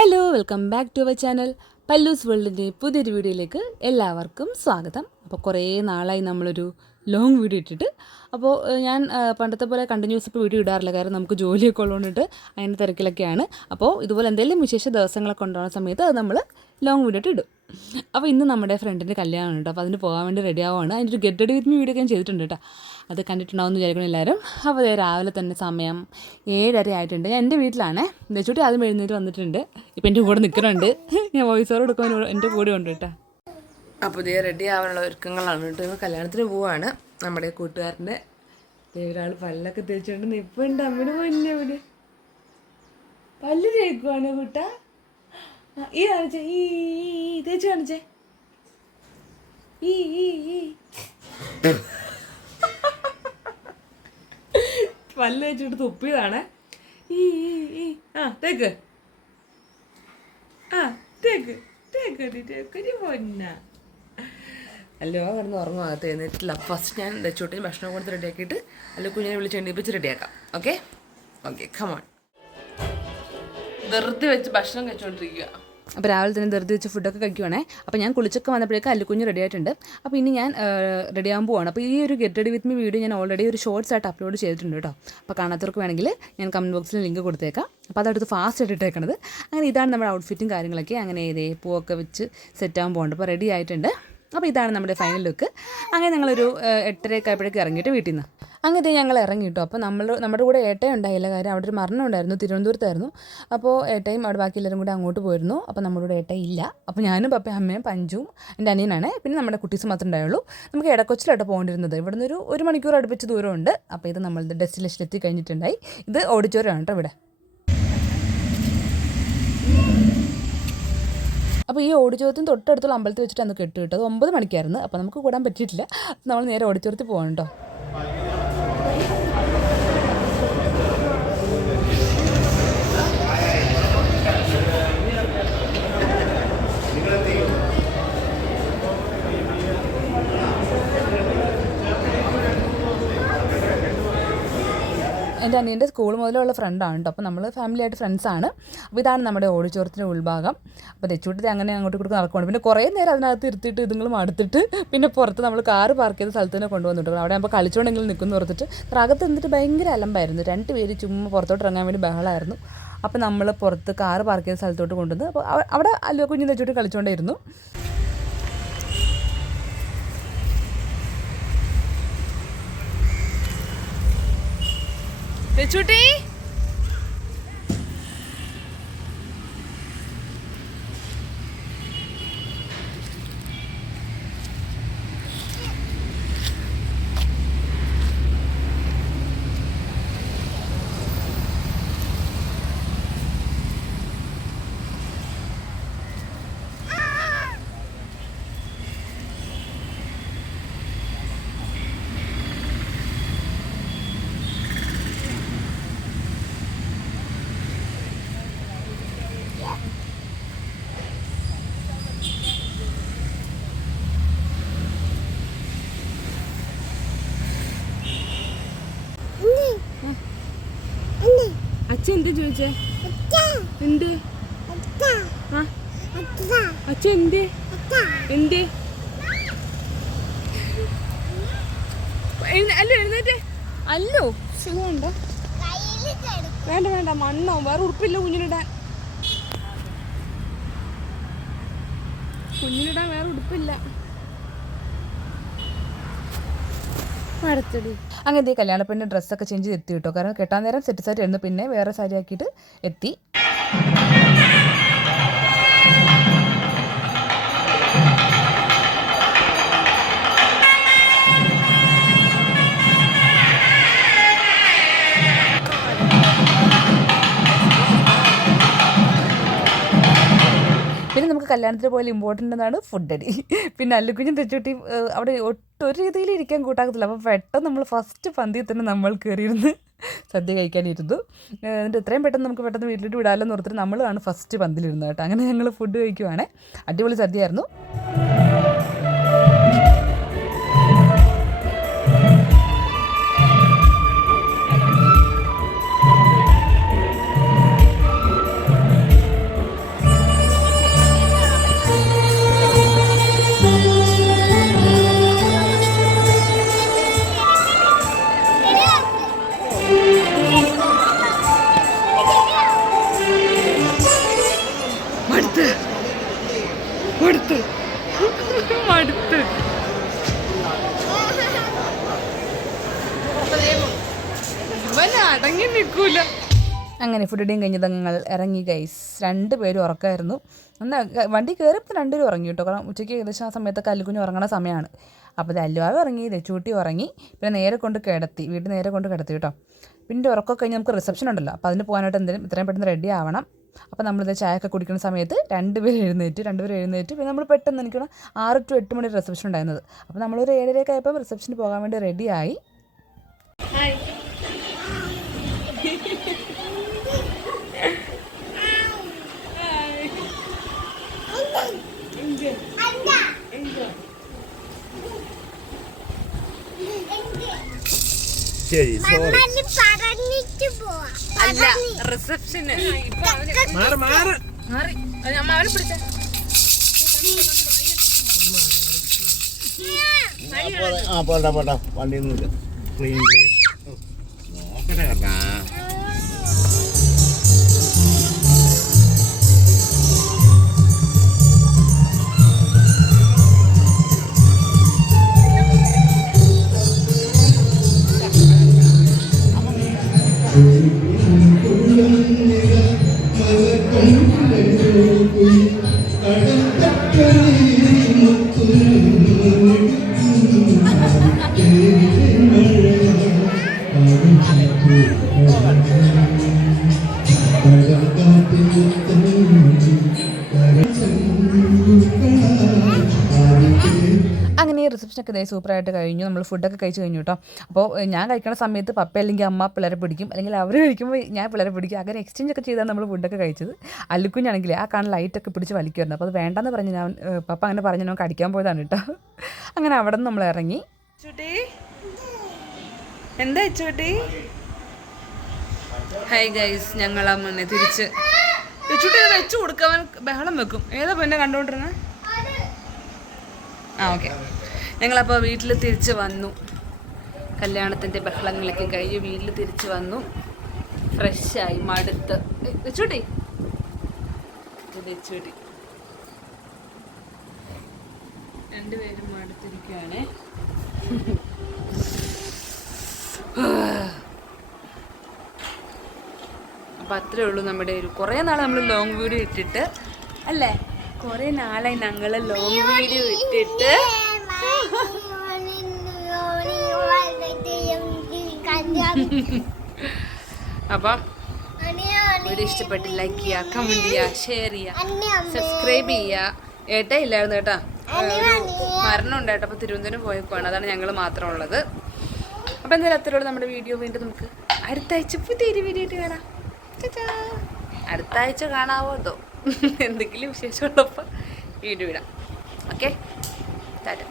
Hello welcome back to our channel പല്ലൂസ് വേൾഡിൻ്റെ പുതിയൊരു വീഡിയോയിലേക്ക് എല്ലാവർക്കും സ്വാഗതം. അപ്പോൾ കുറേ നാളായി നമ്മളൊരു ലോങ് വീഡിയോ ഇട്ടിട്ട്. അപ്പോൾ ഞാൻ പണ്ടത്തെ പോലെ കണ്ടിന്യൂസ് ഇപ്പോൾ വീഡിയോ ഇടാറില്ല, കാരണം നമുക്ക് ജോലിയൊക്കെ ഉള്ളതുകൊണ്ടിട്ട് അതിൻ്റെ തിരക്കിലൊക്കെയാണ്. അപ്പോൾ ഇതുപോലെ എന്തെങ്കിലും വിശേഷ ദിവസങ്ങളൊക്കെ ഉണ്ടാകുന്ന സമയത്ത് അത് നമ്മൾ ലോങ് വീഡിയോ ഇട്ട് ഇടും. അപ്പോൾ ഇന്ന് നമ്മുടെ ഫ്രണ്ടിൻ്റെ കല്യാണം ഉണ്ട്, അപ്പോൾ അതിന് പോകാൻ വേണ്ടി റെഡി ആവുകയാണ്. അതിൻ്റെ ഒരു get ready with me video ഒക്കെ ഞാൻ ചെയ്തിട്ടുണ്ട് കേട്ടോ, അത് കണ്ടിട്ടുണ്ടാവുമെന്ന് വിചാരിക്കണം എല്ലാവരും. അപ്പോൾ രാവിലെ തന്നെ സമയം 7:30 ആയിട്ടുണ്ട്. ഞാൻ എൻ്റെ വീട്ടിലാണേ. നെച്ചൂട്ടി ആദ്യം എഴുന്നേറ്റ് വന്നിട്ടുണ്ട്, ഇപ്പം എൻ്റെ കൂടെ നിൽക്കുന്നുണ്ട്. ഞാൻ വോയിസ് ഓവർ കൊടുക്കാൻ എൻ്റെ കൂടെ ഉണ്ട് കേട്ടോ. അപ്പോൾ ഇതേ റെഡി ആവാനുള്ള ഒരുക്കങ്ങളാണ് കേട്ടോ. കല്യാണത്തിന് പോവാണ്. നമ്മുടെ കൂട്ടുകാരൻ്റെ ഒരാൾ പല്ലൊക്കെ തേച്ചുകൊണ്ട് നിൽപ്പുണ്ട്. അമ്മയുടെ പൊന്നെ ഇവിടെ പല്ല് തേക്കുവാണ് കൂട്ടാ. ഈ കാണിച്ചേ, ഈ തേച്ച് കാണിച്ചേ. പല്ല് തേച്ചിട്ട് തുപ്പിയതാണ്. തേക്ക് തേക്ക് തേക്കടി തേക്കടി പൊന്ന. അല്ലോ കിടന്ന് ഉറങ്ങാകത്ത് എന്നിട്ടില്ല. ഫസ്റ്റ് ഞാൻ ദച്ചോട്ടിന് ഭക്ഷണം കൊടുത്ത് റെഡിയാക്കിയിട്ട് അല്ലോ കുഞ്ഞിനെ വിളിച്ച് എണ്ണിപ്പിച്ച് റെഡിയാക്കാം. Okay okay come on. ധൃതി വെച്ച് ഭക്ഷണം കഴിച്ചുകൊണ്ടിരിക്കുക. അപ്പോൾ രാവിലെ തന്നെ ധൃതി വെച്ച് ഫുഡൊക്കെ കഴിക്കുവാണേ. അപ്പോൾ ഞാൻ കുളിച്ചൊക്കെ വന്നപ്പോഴേക്കും അല്ലുക്കുഞ്ഞ് റെഡി ആയിട്ടുണ്ട്. അപ്പോൾ ഇനി ഞാൻ റെഡി ആകാൻ പോവാണ്. അപ്പോൾ ഈ ഒരു get ready with me video ഞാൻ ഓൾറെഡി ഒരു ഷോർട്സ് ആയിട്ട് അപ്ലോഡ് ചെയ്തിട്ടുണ്ട് കേട്ടോ. അപ്പോൾ കാണാത്തവർക്ക് വേണമെങ്കിൽ ഞാൻ കമൻറ്റ് ബോക്സിൽ ലിങ്ക് കൊടുത്തേക്കാം. അപ്പോൾ അതെടുത്ത് ഫാസ്റ്റ് ആയിട്ട് ഇട്ടേക്കണത്. അങ്ങനെ ഇതാണ് നമ്മുടെ ഔട്ട്ഫിറ്റും കാര്യങ്ങളൊക്കെ. അങ്ങനെ ഇതേ പൂവൊക്കെ വെച്ച് സെറ്റ് ആകാൻ പോകുന്നുണ്ട്. അപ്പോൾ റെഡി ആയിട്ടുണ്ട്. അപ്പോൾ ഇതാണ് നമ്മുടെ ഫൈനൽ ലുക്ക്. അങ്ങനെ ഞങ്ങളൊരു 8:30 ആയപ്പോഴേക്കും ഇറങ്ങിയിട്ട് വീട്ടിൽ നിന്ന് അങ്ങനെ ഞങ്ങൾ ഇറങ്ങി കേട്ടോ. അപ്പോൾ നമ്മുടെ കൂടെ ഏട്ടയും ഉണ്ടായില്ല, കാര്യം അവിടെ ഒരു മരണം ഉണ്ടായിരുന്നു, തിരുവനന്തപുരത്തായിരുന്നു. അപ്പോൾ ഏട്ടയും അവിടെ ബാക്കി എല്ലാവരും കൂടെ അങ്ങോട്ട് പോയിരുന്നു. അപ്പോൾ നമ്മുടെ കൂടെ ഏട്ട ഇല്ല. അപ്പോൾ ഞാനും പപ്പയും അമ്മയും പഞ്ചും എൻ്റെ അനിയനാണ്, പിന്നെ നമ്മുടെ കുട്ടീസ് മാത്രമേ ഉണ്ടായുള്ളൂ. നമുക്ക് ഇടക്കൊച്ചിലോട്ട് പോകേണ്ടിരുന്നത്. ഇവിടെ നിന്ന് ഒരു 1 മണിക്കൂർ അടുപ്പിച്ച് ദൂരമുണ്ട്. അപ്പോൾ ഇത് നമ്മളുടെ ഡെസ്റ്റിനേഷൻ എത്തി കഴിഞ്ഞിട്ടുണ്ടായി. ഇത് ഓഡിറ്റോറിയമാണ് കേട്ടോ ഇവിടെ. അപ്പോൾ ഈ ഓഡിറ്റോറിയത്തിന് തൊട്ടടുത്തുള്ള അമ്പലത്തിൽ വെച്ചിട്ട് അന്ന് കെട്ട് കിട്ടും. അത് 9 മണിക്കായിരുന്നു. അപ്പോൾ നമുക്ക് കൂടാൻ പറ്റിയിട്ടില്ല. നമ്മൾ നേരെ ഓഡിറ്റോറിയത്തിൽ പോകണം കേട്ടോ. എൻ്റെ അനിയൻ്റെ സ്കൂൾ മുതലുള്ള ഫ്രണ്ടാണ് കേട്ടോ. അപ്പോൾ നമ്മൾ ഫാമിലിയായിട്ട് ഫ്രണ്ട്സാണ്. അപ്പോൾ ഇതാണ് നമ്മുടെ ഓഡിറ്റോറിയത്തിൻ്റെ ഉൾഭാഗം. അപ്പോൾ തെച്ചൂട്ടി അങ്ങനെ അങ്ങോട്ട് ഇങ്ങോട്ട് നടക്കുകയാണ്. പിന്നെ കുറേ നേരം അതിനകത്ത് ഇരുത്തിയിട്ട് ഇതുങ്ങളും അടുത്തിട്ട് പിന്നെ പുറത്ത് നമ്മൾ കാറ് പാർക്ക് ചെയ്ത സ്ഥലത്ത് തന്നെ കൊണ്ടുവന്നിട്ട് അവിടെ ആകുമ്പോൾ കളിച്ചുകൊണ്ടെങ്കിലും നിൽക്കുന്നു ഓർത്തിട്ട്. അകത്ത് നിന്നിട്ട് ഭയങ്കര അലമ്പായിരുന്നു. 2 പേര് ചുമ്മാ പുറത്തോട്ട് ഇറങ്ങാൻ വേണ്ടി ബഹളമായിരുന്നു. അപ്പോൾ നമ്മൾ പുറത്ത് കാറ് പാർക്ക് ചെയ്ത സ്ഥലത്തോട്ട് കൊണ്ടുവന്ന് അപ്പോൾ അവിടെ അല്ലോ കുഞ്ഞു തെച്ചൂട്ടി കളിച്ചുകൊണ്ടേയിരുന്നു. തെച്ചൂട്ടി അച്ഛൻ എന്താ ചോദിച്ചേ? എന്ത് അച്ഛൻ എന്ത് എന്ത് അല്ലോ എഴുന്നേറ്റേ. അല്ലോ വേണ്ട വേണ്ട വേണ്ട മണ്ണോ വേറെ ഉടുപ്പില്ല കുഞ്ഞിനിടാൻ വേറെ ഉടുപ്പില്ല. അങ്ങനത്തെ കല്യാണപ്പെണ്ണിൻ്റെ ഡ്രസ്സൊക്കെ ചേഞ്ച് ചെയ്ത് എത്തി കിട്ടോ, കാരണം കെട്ടാൻ നേരം സെറ്റ് സാരി ആയിരുന്നു, പിന്നെ വേറെ സാരി ആക്കിയിട്ട് എത്തി. പിന്നെ നമുക്ക് കല്യാണത്തിന് പോലെ ഇമ്പോർട്ടൻ്റ് എന്നാണ് ഫുഡ് അടി. പിന്നെ അല്ലുക്കുഞ്ഞും തെച്ചൂട്ടി അവിടെ ഒട്ടൊരു രീതിയിൽ ഇരിക്കാൻ കൂട്ടാക്കത്തില്ല. അപ്പോൾ പെട്ടെന്ന് നമ്മൾ ഫസ്റ്റ് പന്തിയിൽ തന്നെ നമ്മൾ കയറിയിരുന്ന് സദ്യ കഴിക്കാനിരുന്നു. എന്നിട്ട് എത്രയും പെട്ടെന്ന് നമുക്ക് പെട്ടെന്ന് വീട്ടിലിട്ട് വിടാമല്ലോ എന്ന് ഓർത്തിട്ട് നമ്മളാണ് ഫസ്റ്റ് പന്തിലിരുന്നത് കേട്ടോ. അങ്ങനെ ഞങ്ങൾ ഫുഡ് കഴിക്കുവാണ്. അടിപൊളി സദ്യയായിരുന്നു. മടുത്ത് മടുത്ത് മടുത്ത്. അടങ്ങി നിൽക്കൂല. അങ്ങനെ ഫുഡ് ഡേയും കഴിഞ്ഞത് ഞങ്ങൾ ഇറങ്ങി ഗൈസ്. 2 പേരും ഉറക്കമായിരുന്നു. വണ്ടി കയറിയപ്പോൾ 2 പേരും ഉറങ്ങി കേട്ടോ. കാരണം ഉച്ചയ്ക്ക് ഏകദേശം ആ സമയത്തൊക്കെ അല്ലുകുഞ്ഞ് ഉറങ്ങണ സമയമാണ്. അപ്പോൾ അല്ലുവാവ് ഉറങ്ങി, ചൂട്ടി ഉറങ്ങി. പിന്നെ നേരെ കൊണ്ട് കിടത്തി, വീട്ടിൽ നേരെ കൊണ്ട് കിടത്തി കേട്ടോ. പിന്നെ ഉറക്കമൊക്കെ കഴിഞ്ഞ് നമുക്ക് റിസപ്ഷൻ ഉണ്ടല്ലോ. അപ്പോൾ അതിന് പോകാനായിട്ട് എന്തെങ്കിലും ഇത്രയും പെട്ടെന്ന് റെഡി ആവണം. അപ്പോൾ നമ്മളിത് ചായയൊക്കെ കുടിക്കുന്ന സമയത്ത് 2 പേര് എഴുന്നേറ്റ് പിന്നെ നമ്മൾ പെട്ടെന്ന് എനിക്ക് 6 to 8 മണി റിസപ്ഷൻ ഉണ്ടായിരുന്നത്. അപ്പോൾ നമ്മളൊരു 7:30 ആയപ്പോൾ റിസപ്ഷന് പോകാൻ വേണ്ടി റെഡിയായി. അല്ല റിസപ്ഷന് പോട്ടാ വണ്ടിയൊന്നുമില്ല. നോക്കട്ടെ കേട്ടാ. അങ്ങനെ റിസപ്ഷനൊക്കെ ഇതേ സൂപ്പറായിട്ട് കഴിഞ്ഞു. നമ്മൾ ഫുഡൊക്കെ കഴിച്ച് കഴിഞ്ഞു കേട്ടോ. അപ്പോൾ ഞാൻ കഴിക്കുന്ന സമയത്ത് പപ്പ അല്ലെങ്കിൽ അമ്മ പിള്ളേരെ പിടിക്കും, അല്ലെങ്കിൽ അവർ കഴിക്കുമ്പോൾ ഞാൻ പിള്ളേരെ പിടിക്കും. അങ്ങനെ എക്സ്ചേഞ്ച് ഒക്കെ ചെയ്താണ് നമ്മൾ ഫുഡൊക്കെ കഴിച്ചത്. അല്ലുക്കുഞ്ഞാണെങ്കിൽ ആ കാണാൻ ലൈറ്റൊക്കെ പിടിച്ച് വലിക്കുമായിരുന്നു. അപ്പോൾ അത് വേണ്ടെന്ന് പറഞ്ഞ് ഞാൻ പപ്പ അങ്ങനെ പറഞ്ഞ് നമുക്ക് അടിക്കാൻ പോയതാണ് കേട്ടോ. അങ്ങനെ അവിടെ നിന്ന് നമ്മൾ ഇറങ്ങി. എന്താ ചൂട്ടി? ഹൈ ഗൈസ്, ഞങ്ങൾ അമ്മനെ തിരിച്ച് ചുട്ടി വെച്ചു കൊടുക്കാൻ ബഹളം വെക്കും. ഏതാ പിന്നെ കണ്ടുകൊണ്ടിരുന്നത്? ഓക്കെ. ഞങ്ങളപ്പോൾ വീട്ടിൽ തിരിച്ച് വന്നു. കല്യാണത്തിൻ്റെ ബഹളങ്ങളൊക്കെ കഴിഞ്ഞ് വീട്ടിൽ തിരിച്ച് വന്നു. ഫ്രഷായി മടുത്ത്. ചൂട്ടി ചൂട്ടി 2 പേരും മടുത്തിരിക്കുകയാണേ. അപ്പം അത്രേ ഉള്ളൂ നമ്മുടെ ഒരു. കുറേ നാൾ നമ്മൾ ലോങ് വീഡിയോ ഇട്ടിട്ട് അല്ലേ? കുറേ നാളായി ഞങ്ങൾ ലോങ് വീഡിയോ ഇട്ടിട്ട്. അപ്പം വീഡിയോ ഇഷ്ടപ്പെട്ട് ലൈക്ക് ചെയ്യുക, കമൻറ്റ് ചെയ്യുക, ഷെയർ ചെയ്യുക, സബ്സ്ക്രൈബ് ചെയ്യുക. ഏട്ടാ ഇല്ലായിരുന്നു കേട്ടോ, മരണം ഉണ്ടായിട്ട്. അപ്പോൾ തിരുവനന്തപുരം പോയപ്പോഴാണ്, അതാണ് ഞങ്ങൾ മാത്രം ഉള്ളത്. അപ്പോൾ എന്തായാലും അത്രയോട് നമ്മുടെ വീഡിയോ. വീണ്ടും നമുക്ക് അടുത്ത ആഴ്ച പുതിയൊരു വീഡിയോ ആയിട്ട് കാണാം. അടുത്ത ആഴ്ച കാണാവോ എന്തോ എന്തെങ്കിലും വിശേഷമുള്ളപ്പോൾ വീഡിയോ ഇടാം. ഓക്കെ, ടാറ്റ.